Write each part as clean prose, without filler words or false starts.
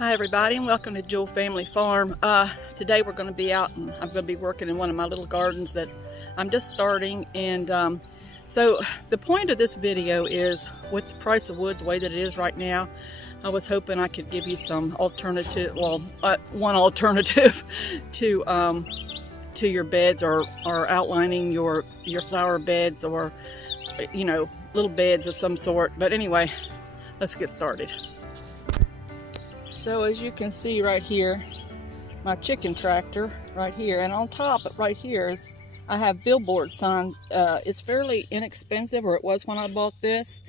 Hi everybody, and welcome to Jewell Family Farm. Today we're going to be out and I'm going to be working in one of my little gardens that I'm just starting. And so the point of this video is, with the price of wood the way that it is right now, I was hoping I could give you some alternative, well, one alternative to your beds, or outlining your flower beds, or little beds of some sort. But anyway, let's get started. So as you can see right here, my chicken tractor right here, and on top right here is, I have billboard sign. It's fairly inexpensive, or it was when I bought this.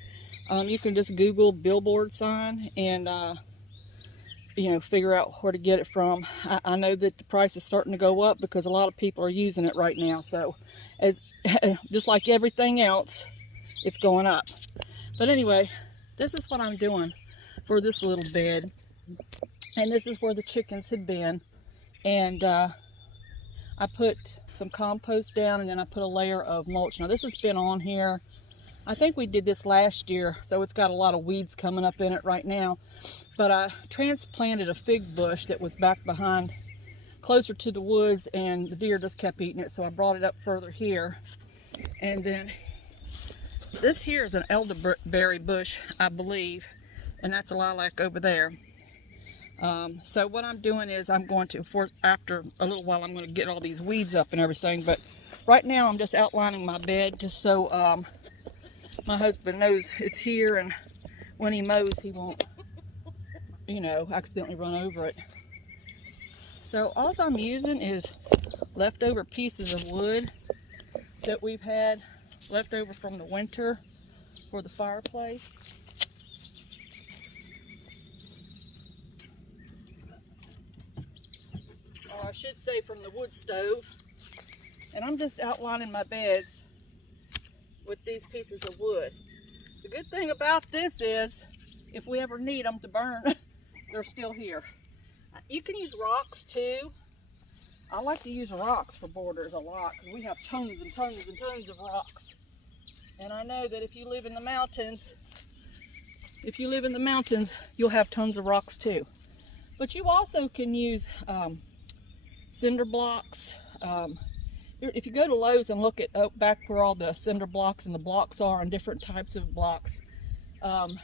You can just Google billboard sign and figure out where to get it from. I know that the price is starting to go up because a lot of people are using it right now. So as just like everything else, it's going up. But anyway, this is what I'm doing for this little bed. And this is where the chickens had been. And I put some compost down, and then I put a layer of mulch. Now this has been on here, I think we did this last year, so it's got a lot of weeds coming up in it right now. But I transplanted a fig bush that was back behind, closer to the woods, and the deer just kept eating it, so I brought it up further here. And then this here is an elderberry bush, I believe, and that's a lilac over there. So what I'm doing is, I'm going to, after a little while, I'm going to get all these weeds up and everything. But right now I'm just outlining my bed, just so my husband knows it's here, and when he mows he won't, accidentally run over it. So all I'm using is leftover pieces of wood that we've had left over from the winter for the fireplace. I should say from the wood stove. And I'm just outlining my beds with these pieces of wood. The good thing about this is, if we ever need them to burn, they're still here. You can use rocks too. I like to use rocks for borders a lot, because we have tons and tons and tons of rocks. And I know that if you live in the mountains, you'll have tons of rocks too. But you also can use cinder blocks. If you go to Lowe's and look at back where all the cinder blocks and the blocks are, and different types of blocks,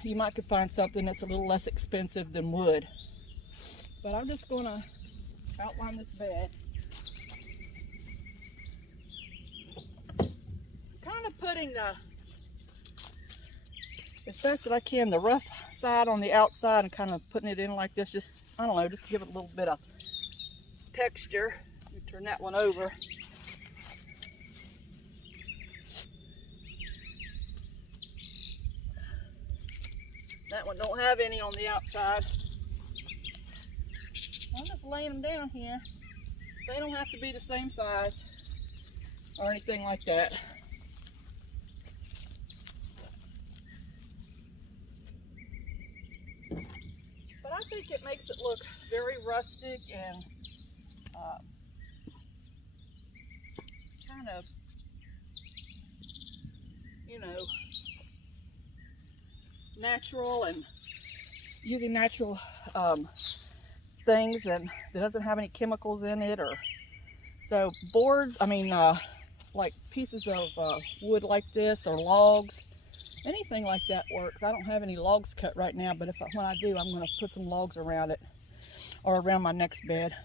you might could find something that's a little less expensive than wood. But I'm just going to outline this bed, kind of putting as best that I can, the rough side on the outside, and kind of putting it in like this, just, I don't know, just to give it a little bit of texture. Let me turn that one over. That one don't have any on the outside. I'm just laying them down here. They don't have to be the same size or anything like that. But I think it makes it look very rustic and kind of, natural, and using natural things, and that doesn't have any chemicals in it. Or so boards, like pieces of wood like this, or logs, anything like that works. I don't have any logs cut right now, but when I do, I'm going to put some logs around it, or around my next bed.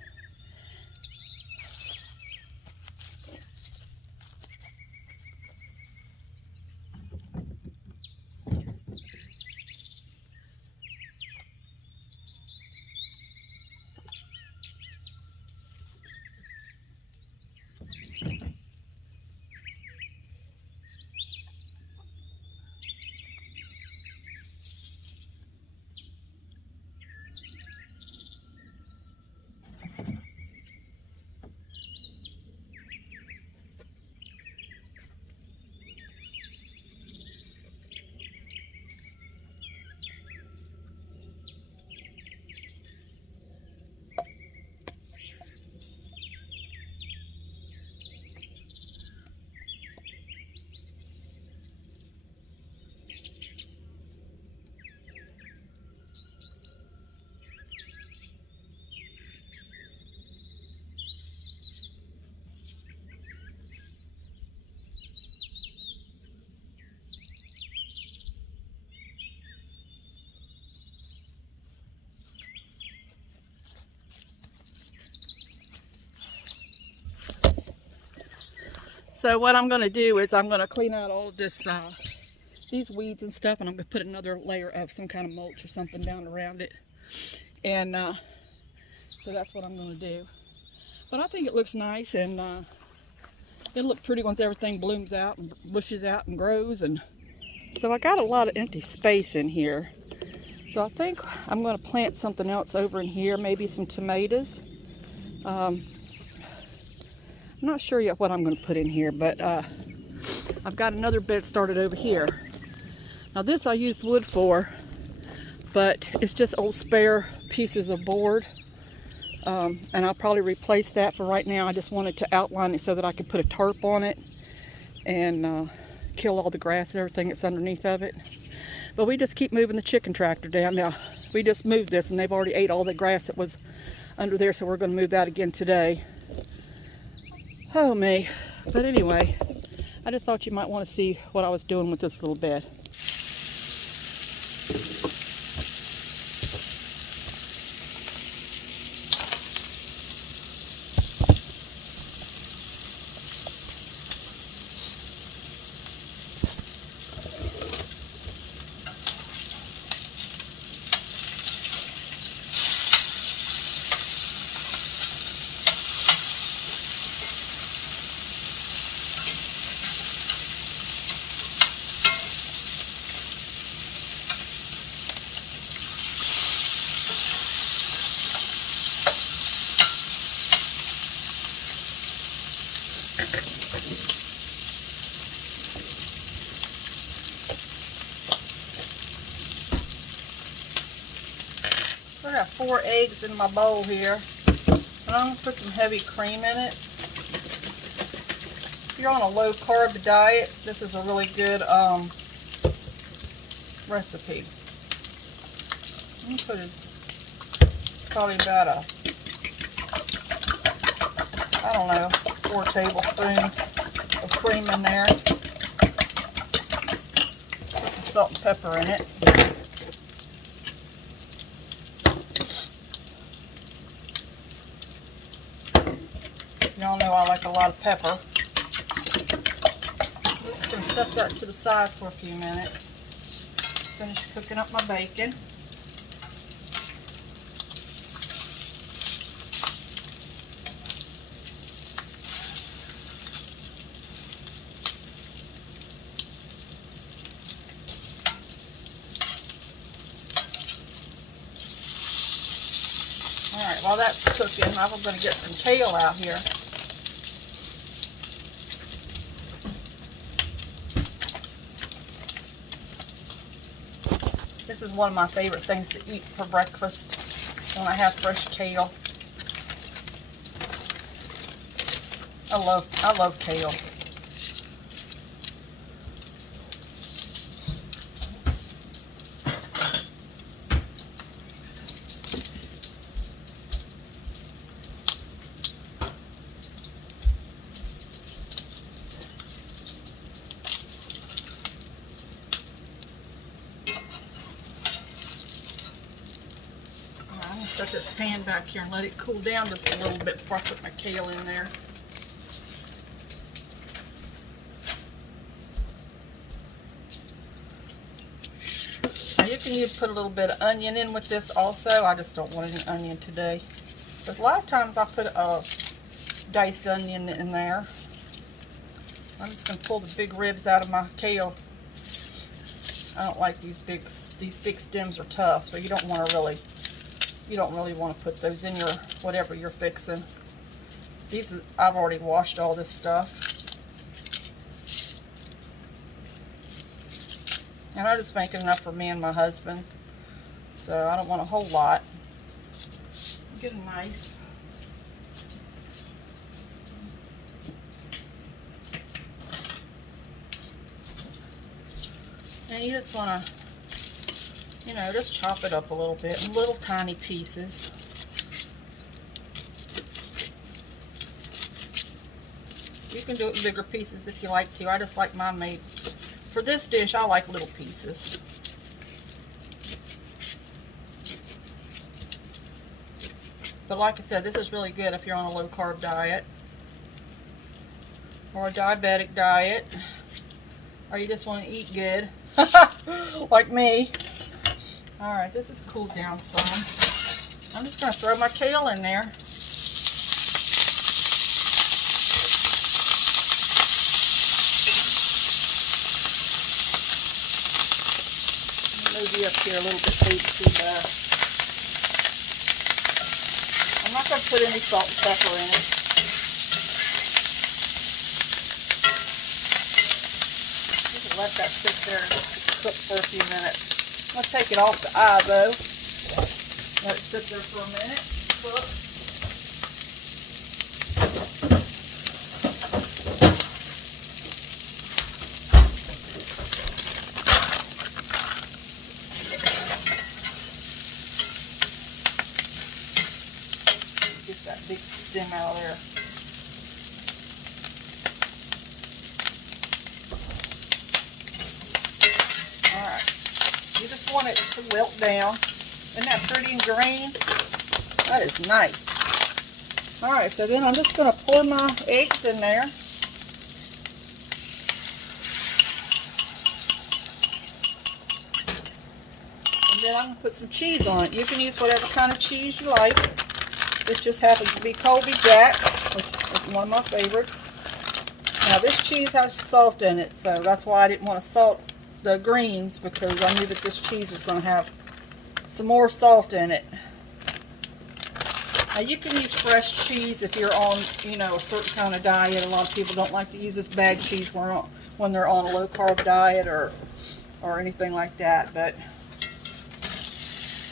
So what I'm going to do is I'm going to clean out all this, these weeds and stuff, and I'm going to put another layer of some kind of mulch or something down around it. And so that's what I'm going to do. But I think it looks nice, and it'll look pretty once everything blooms out and bushes out and grows. And so I got a lot of empty space in here. So I think I'm going to plant something else over in here, maybe some tomatoes. I'm not sure yet what I'm going to put in here, but I've got another bed started over here. Now this I used wood for, but it's just old spare pieces of board. And I'll probably replace that for right now. I just wanted to outline it so that I could put a tarp on it and kill all the grass and everything that's underneath of it. But we just keep moving the chicken tractor down. Now, we just moved this and they've already ate all the grass that was under there, so we're going to move that again today. Oh me. But anyway, I just thought you might want to see what I was doing with this little bed. I got 4 eggs in my bowl here, and I'm going to put some heavy cream in it. If you're on a low carb diet, this is a really good recipe. I'm going to put probably about I don't know, 4 tablespoons of cream in there. Put some salt and pepper in it. Y'all know I like a lot of pepper. Just going to set that to the side for a few minutes. Finish cooking up my bacon. Alright, while that's cooking, I'm going to get some kale out here. This is one of my favorite things to eat for breakfast when I have fresh kale. I love kale. Set this pan back here and let it cool down just a little bit before I put my kale in there. Now you can put a little bit of onion in with this also. I just don't want any onion today. But a lot of times I put a diced onion in there. I'm just going to pull the big ribs out of my kale. I don't like these big stems are tough, so you don't really want to put those in your whatever you're fixing. I've already washed all this stuff. And I just make enough for me and my husband. So I don't want a whole lot. Get a knife. And you just want to, you know, just chop it up a little bit in little tiny pieces. You can do it in bigger pieces if you like to. I just like mine made. For this dish, I like little pieces. But like I said, this is really good if you're on a low carb diet. or a diabetic diet, or you just want to eat good, like me. All right, this is cooled down some. I'm just going to throw my kale in there. Move you up here a little bit so you can see better. I'm not going to put any salt and pepper in it. You can let that sit there and cook for a few minutes. I'm going to take it off the eye though. Let it sit there for a minute. Cook. Get that big stem out of there. Alright. You just want it to wilt down. Isn't that pretty and green? That is nice. Alright, so then I'm just going to pour my eggs in there. And then I'm going to put some cheese on it. You can use whatever kind of cheese you like. This just happens to be Colby Jack, which is one of my favorites. Now this cheese has salt in it, so that's why I didn't want to salt the greens, because I knew that this cheese was going to have some more salt in it. Now you can use fresh cheese if you're on, you know, a certain kind of diet. A lot of people don't like to use this bag cheese when they're on a low carb diet or anything like that. But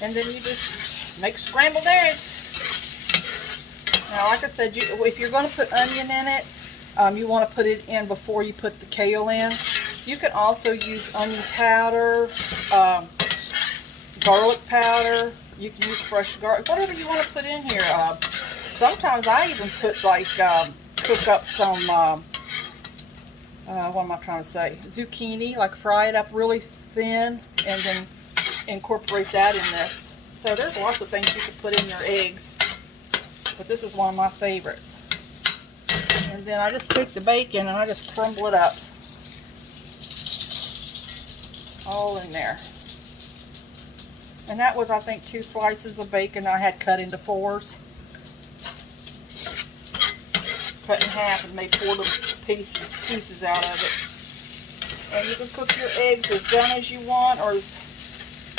and then you just make scrambled eggs. Now, like I said, if you're going to put onion in it, you want to put it in before you put the kale in. You can also use onion powder, garlic powder. You can use fresh garlic, whatever you want to put in here. Sometimes I even put like, cook up some, what am I trying to say? Zucchini, like fry it up really thin and then incorporate that in this. So there's lots of things you can put in your eggs. But this is one of my favorites. And then I just take the bacon and I just crumble it up. All in there. And that was, I think, 2 slices of bacon I had cut into 4s. Cut in half and made 4 little pieces out of it. And you can cook your eggs as done as you want, or,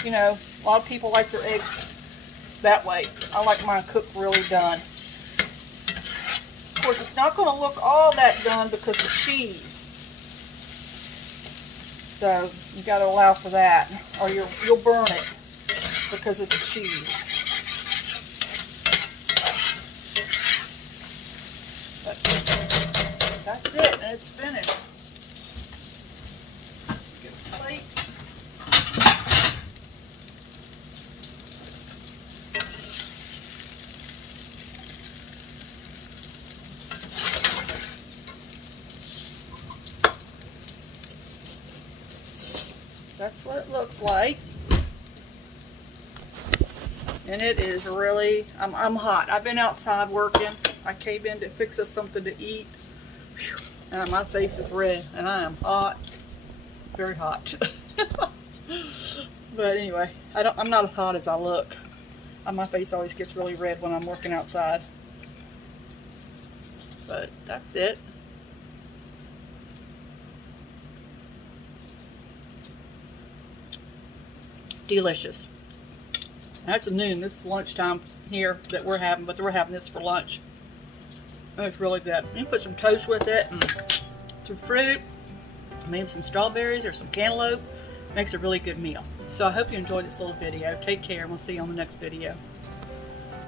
you know, a lot of people like their eggs that way. I like mine cooked really done. Of course, it's not going to look all that done because of cheese. So you got to allow for that, or you'll burn it because of the cheese. But that's it, and it's finished. Get a plate. That's what it looks like. And it is really, I'm hot. I've been outside working. I came in to fix us something to eat. And my face is red and I am hot. Very hot. But anyway, I'm not as hot as I look. My face always gets really red when I'm working outside. But that's it. Delicious. That's noon. This is lunchtime here that we're having, but we're having this for lunch. And it's really good. You can put some toast with it and some fruit, maybe some strawberries or some cantaloupe. Makes a really good meal. So I hope you enjoyed this little video. Take care, and we'll see you on the next video.